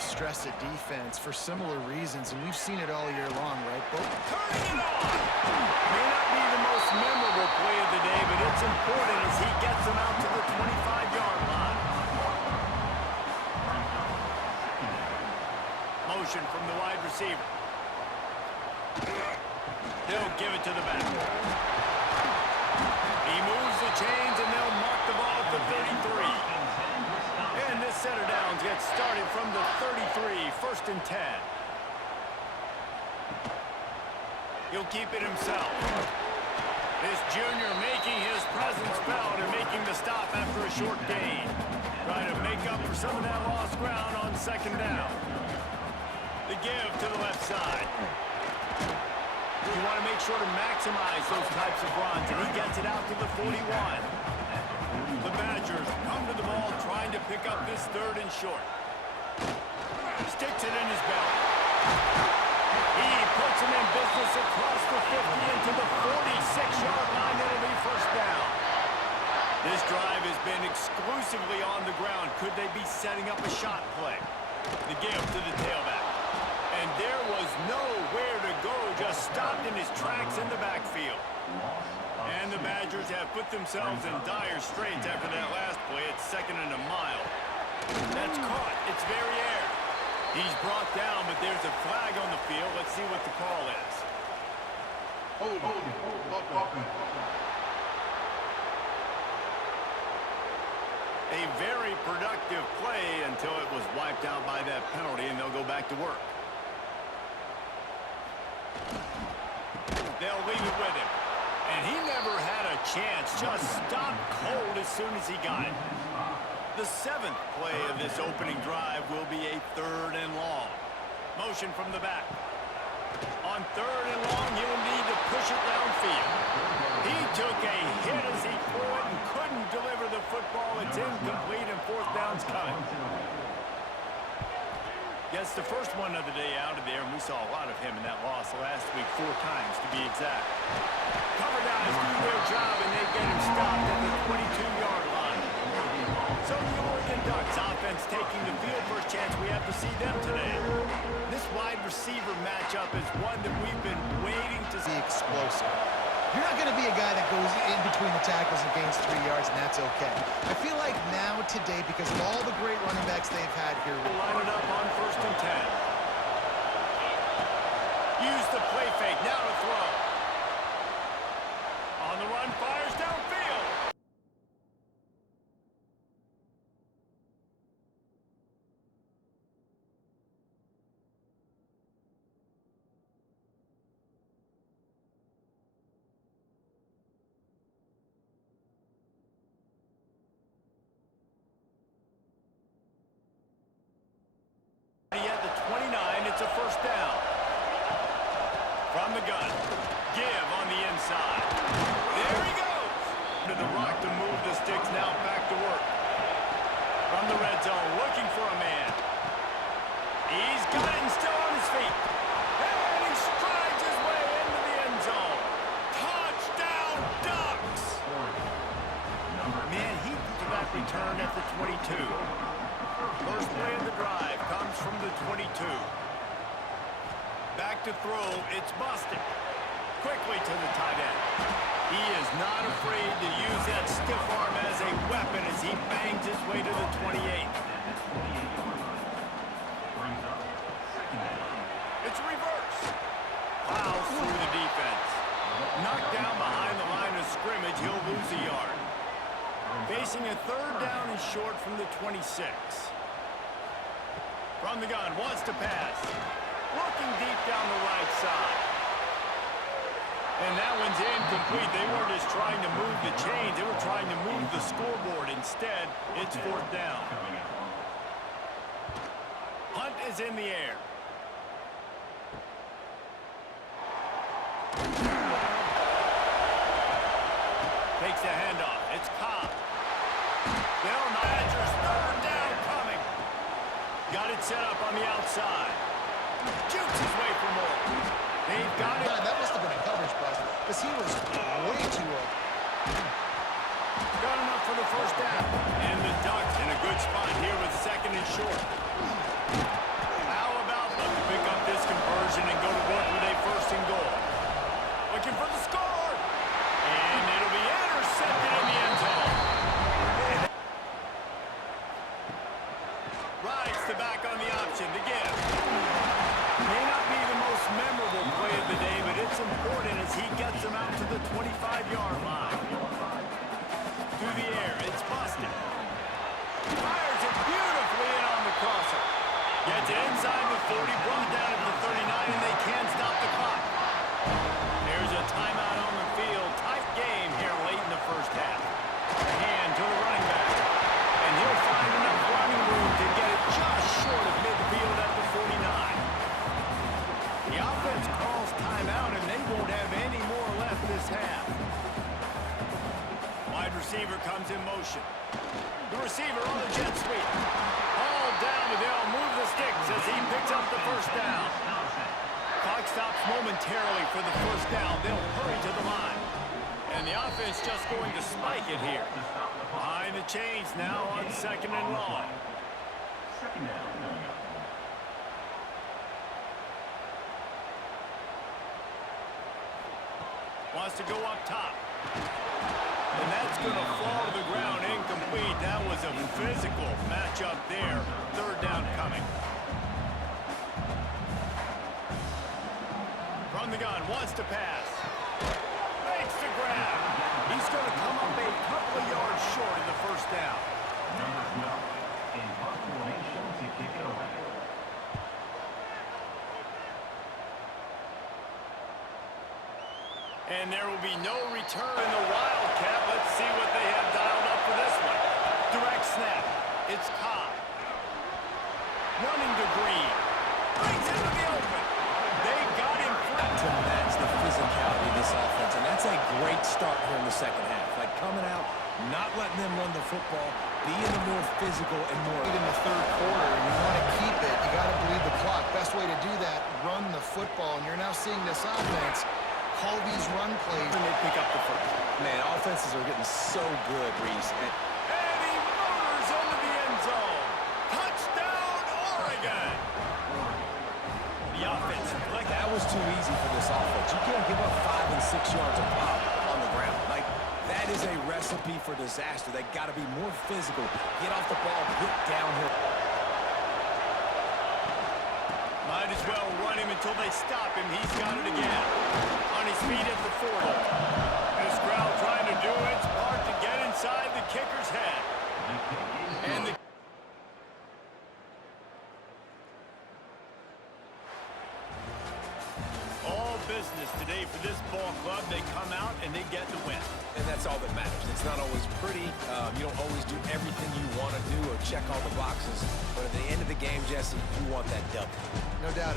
stress a defense for similar reasons, and we've seen it all year long, right? Turning it on! May not be the most memorable play of the day, but it's important as he gets them out to the 25-yard line. Motion from the wide receiver. He'll give it to the back. He moves the chains, and they'll mark the ball at the 33. And this setter downs gets started from the 33, 1st and 10. He'll keep it himself. This junior making his presence felt and making the stop after a short gain. Trying to make up for some of that lost ground on 2nd down. The give to the left side. You want to make sure to maximize those types of runs, and he gets it out to the 41. The Badgers come to the ball trying to pick up this 3rd and short. Sticks it in his belly. He puts him in business across the 50 into the 46-yard line. That'll be 1st down. This drive has been exclusively on the ground. Could they be setting up a shot play? The give to the tailback. And there was nowhere to go, just stopped in his tracks in the backfield. And the Badgers have put themselves in dire straits after that last play. It's 2nd and a mile. That's caught. It's very air. He's brought down, but there's a flag on the field. Let's see what the call is. A very productive play until it was wiped out by that penalty, and they'll go back to work. They'll leave it with him. And he never had a chance. Just stopped cold as soon as he got it. The 7th play of this opening drive will be a 3rd and long. Motion from the back. On 3rd and long, he'll need to push it downfield. He took a hit as he threw it and couldn't deliver the football. It's incomplete, and 4th down's coming. Gets the first one of the day out of there, and we saw a lot of him in that loss last week, 4 times to be exact. Cover guys do their job, and they get him stopped at the 22-yard line. So the Oregon Ducks offense taking the field. First chance we have to see them today. This wide receiver matchup is one that we've been waiting to see. Explosive. You're not going to be a guy that goes in between the tackles and gains 3 yards, and that's okay. I feel like now, today, because of all the great running backs they've had here. We'll line it up on 1st and 10. Use the play fake. Now to throw. On the run, fires downfield. At the 29, it's a 1st down. From the gun, give on the inside. There he goes. To the rock to move the sticks, now back to work. From the red zone, looking for a man. He's got it and still on his feet. And he strides his way into the end zone. Touchdown, Ducks! Man, he put that return at the 22. First play of the drive comes from the 22. Back to throw, it's busted. Quickly to the tight end. He is not afraid to use that stiff arm as a weapon as he bangs his way to the 28. It's a reverse. Plows through the defense. Knocked down behind the line of scrimmage, he'll lose a yard. Facing a 3rd down and short from the 26. From the gun, wants to pass. Looking deep down the right side. And that one's incomplete. They weren't just trying to move the chains. They were trying to move the scoreboard. Instead, it's 4th down. Hunt is in the air. Takes the handoff. It's Cobb. Bill Badgers 3rd down coming. Got it set up on the outside. Shoots his way for more. They've got it. That must have been a coverage bust, because he was way too open. Got enough for the 1st down. And the Ducks in a good spot here with 2nd and short. looking for the score. And it'll be intercepted in the end zone. Rides to back on the option to give. May not be the most memorable play of the day, but it's important as he gets him out to the 25-yard line. Through the air, it's busted. Fires it beautifully in on the crosser. Gets it inside the 40, brought down at the 39, and they can't stop the clock. There's a timeout on the field. Tight game here late in the first half. Hand to the running back. And he'll find enough running room to get it just short of midfield at the 49. The offense calls timeout, and they won't have any more left this half. Wide receiver comes in motion. The receiver on the jet sweep. All down, and they'll move the sticks as he picks up the first down. Clock stops momentarily for the first down. They'll hurry to the line. And the offense just going to spike it here. Behind the chains now on 2nd and long. Wants to go up top. And that's going to fall to the ground incomplete. That was a physical matchup there. 3rd down coming. From the gun, wants to pass. Makes the grab. He's going to come up a couple of yards short of the first down. Number 12, in formation to kick it away. And there will be no return in the Wildcat. Let's see what they have dialed up for this one. Direct snap. It's Cobb. Running to Green. Brings into the open. They got him free. To match the physicality of this offense, and that's a great start here in the second half. Like coming out, not letting them run the football, being the more physical and more. In the 3rd quarter, and you want to keep it, you got to bleed the clock. Best way to do that, run the football, and you're now seeing this offense call these run plays. And they pick up the first. Man, offenses are getting so good, Reese. And he murders into the end zone. Touchdown, Oregon. The offense. That was too easy for this offense. You can't give up 5 and 6 yards a pop on the ground. Like, that is a recipe for disaster. They got to be more physical. Get off the ball, get downhill. Might as well run him until they stop him. He's got it again. On his feet at the 40. This crowd trying to do its part to get inside the kicker's head. And the all business today for this ball club. They come out and they get the win. And that's all that matters. It's not always pretty. You don't always do everything you want to do or check all the boxes. But at the end of the game, Jesse, you want that W. No doubt.